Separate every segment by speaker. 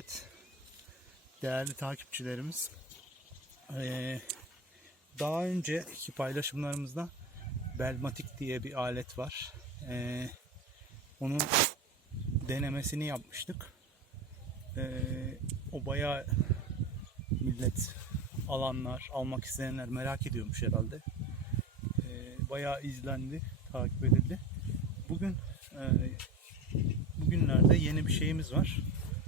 Speaker 1: Evet. Değerli takipçilerimiz. eee, daha önceki paylaşımlarımızda Belmatik diye bir alet var. Eee, onun denemesini yapmıştık. Eee, o bayağı millet alanlar, almak isteyenler merak ediyormuş herhalde. Eee, bayağı izlendi, takip edildi. Bugün eee, bugünlerde yeni bir şeyimiz var.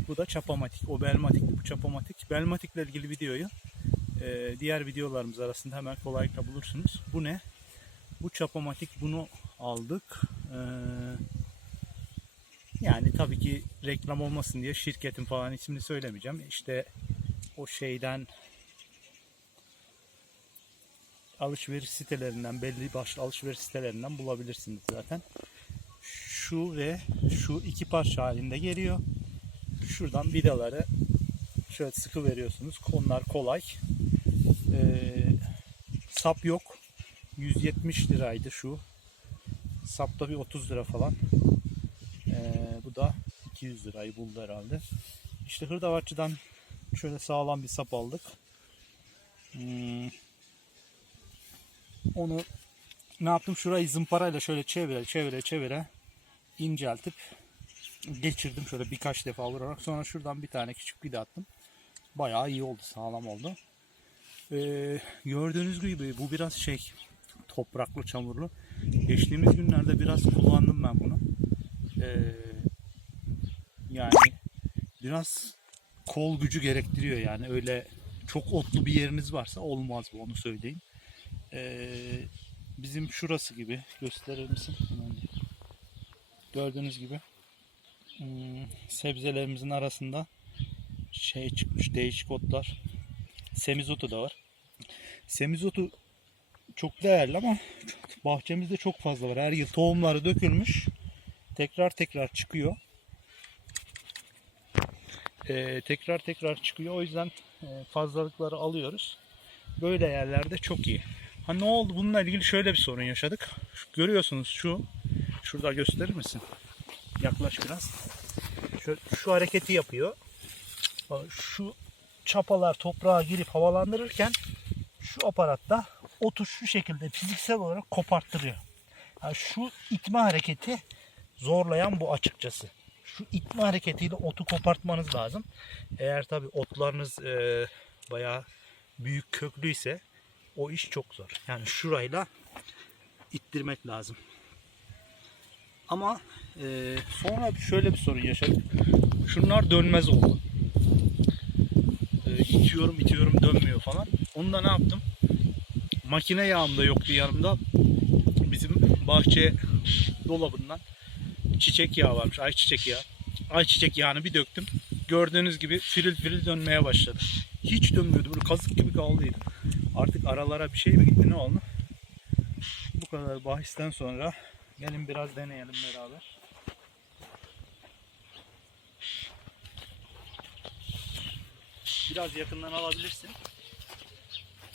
Speaker 1: Bu da çapamatik. O belmatikli bu çapamatik. Belmatikle ilgili videoyu e, diğer videolarımız arasında hemen kolaylıkla bulursunuz. Bu ne? Bu çapamatik bunu aldık. E, yani tabii ki reklam olmasın diye şirketin falan ismini söylemeyeceğim. İşte o şeyden alışveriş sitelerinden belli başlı alışveriş sitelerinden bulabilirsiniz zaten. Şu ve şu iki parça halinde geliyor. Şuradan vidaları şöyle sıkı veriyorsunuz. Onlar kolay. Ee, sap yok. 170 liraydı şu. Sapta bir 30 lira falan. Ee, bu da 200 lirayı buldu herhalde. İşte hırdavatçıdan şöyle sağlam bir sap aldık. Hmm. Onu ne yaptım? Şurayı zımparayla şöyle çevire çevire çevire inceltip geçirdim şöyle birkaç defa vurarak. Sonra şuradan bir tane küçük vida attım. Bayağı iyi oldu, sağlam oldu. Ee, gördüğünüz gibi bu biraz şey topraklı, çamurlu. Geçtiğimiz günlerde biraz kullandım ben bunu. Ee, yani biraz kol gücü gerektiriyor yani öyle çok otlu bir yeriniz varsa olmaz bu onu söyleyeyim. Ee, bizim şurası gibi gösterir misin? Gördüğünüz gibi sebzelerimizin arasında şey çıkmış değişik otlar. Semizotu da var. Semizotu çok değerli ama bahçemizde çok fazla var. Her yıl tohumları dökülmüş. Tekrar tekrar çıkıyor. Ee, tekrar tekrar çıkıyor. O yüzden e, fazlalıkları alıyoruz. Böyle yerlerde çok iyi. Ha ne oldu? Bununla ilgili şöyle bir sorun yaşadık. Görüyorsunuz şu. Şurada gösterir misin? Yaklaş biraz. Şu, şu hareketi yapıyor. Şu çapalar toprağa girip havalandırırken şu aparatta otu şu şekilde fiziksel olarak koparttırıyor. Yani şu itme hareketi zorlayan bu açıkçası. Şu itme hareketiyle otu kopartmanız lazım. Eğer tabi otlarınız e, bayağı büyük köklüyse o iş çok zor. Yani şurayla ittirmek lazım. Ama e, sonra şöyle bir sorun yaşadık. Şunlar dönmez oldu. E, itiyorum itiyorum dönmüyor falan. Onu da ne yaptım? Makine yağım da yoktu yanımda. Bizim bahçe dolabından çiçek yağı varmış. Ayçiçek yağı. Ayçiçek yağını bir döktüm. Gördüğünüz gibi firil firil dönmeye başladı. Hiç dönmüyordu. Böyle kazık gibi kaldıydı. Artık aralara bir şey mi gitti ne oldu? Bu kadar bahisten sonra gelin biraz deneyelim beraber. Biraz yakından alabilirsin.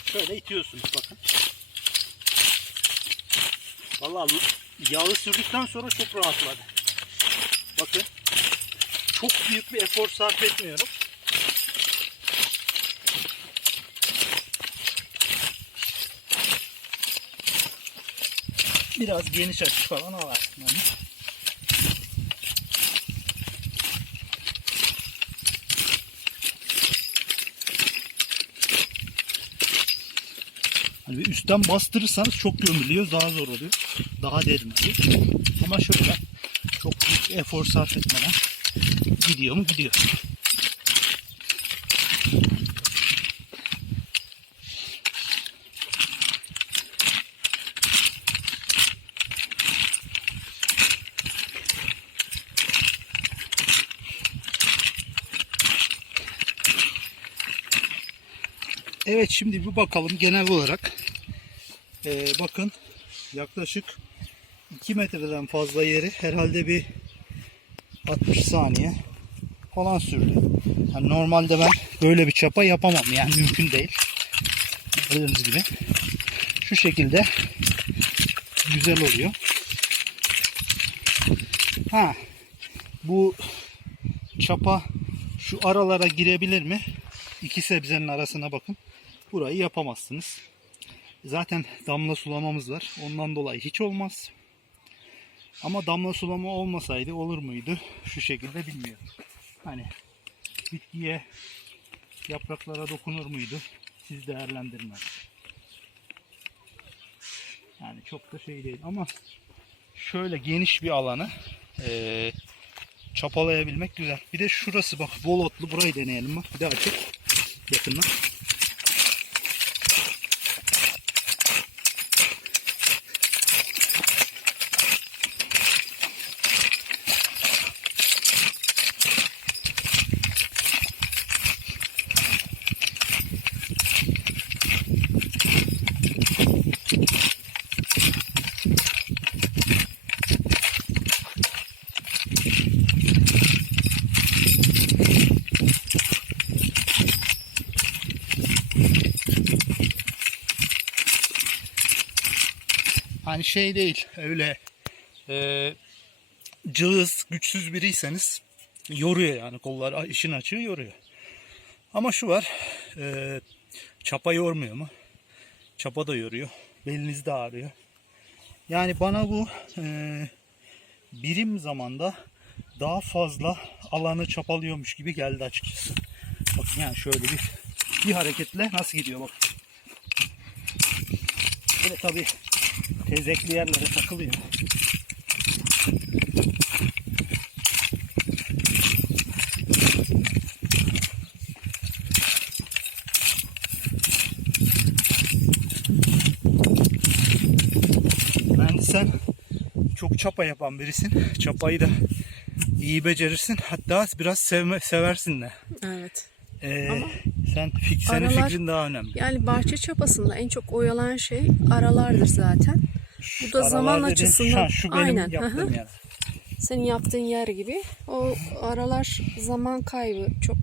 Speaker 1: Şöyle itiyorsunuz bakın. Vallahi yağı sürdükten sonra çok rahatladı. Bakın. Çok büyük bir efor sarf etmiyorum. Biraz geniş açı falan al aslında. Hani üstten bastırırsanız çok gömülüyor, daha zor oluyor. Daha derin oluyor. Ama şöyle çok büyük efor sarf etmeden gidiyor mu gidiyor. Evet şimdi bir bakalım genel olarak. Ee, bakın yaklaşık 2 metreden fazla yeri herhalde bir 60 saniye falan sürdü. Yani normalde ben böyle bir çapa yapamam yani mümkün değil. Gördüğünüz gibi şu şekilde güzel oluyor. Ha bu çapa Şu aralara girebilir mi? İki sebzenin arasına bakın. Burayı yapamazsınız. Zaten damla sulamamız var. Ondan dolayı hiç olmaz. Ama damla sulama olmasaydı olur muydu? Şu şekilde bilmiyorum. Hani bitkiye yapraklara dokunur muydu? Siz değerlendirin artık. Yani çok da şey değil ama şöyle geniş bir alanı eee, çapalayabilmek güzel. Bir de şurası bak bol otlu burayı deneyelim bak. Bir de açık yakından. Hani şey değil öyle eee cılız güçsüz biriyseniz yoruyor yani kollar işin açığı yoruyor. Ama şu var eee, çapa yormuyor mu? Çapa da yoruyor. Beliniz de ağrıyor. Yani bana bu eee, birim zamanda daha fazla alanı çapalıyormuş gibi geldi açıkçası. Bakın yani şöyle bir bir hareketle nasıl gidiyor bak. Böyle tabii tezekli yerlere takılıyor. Ben sen çok çapa yapan birisin. Çapayı da iyi becerirsin. Hatta biraz sevme, seversin de.
Speaker 2: Evet.
Speaker 3: Ee,
Speaker 2: Ama
Speaker 3: sen fik, senin
Speaker 2: aralar-
Speaker 3: fikrin daha önemli.
Speaker 2: Yani bahçe çapasında en çok oyalan şey aralardır zaten. Bu da zaman açısından
Speaker 3: şu, şu benim
Speaker 2: aynen.
Speaker 3: yaptığım yer.
Speaker 2: Senin yaptığın yer gibi. O aralar zaman kaybı çok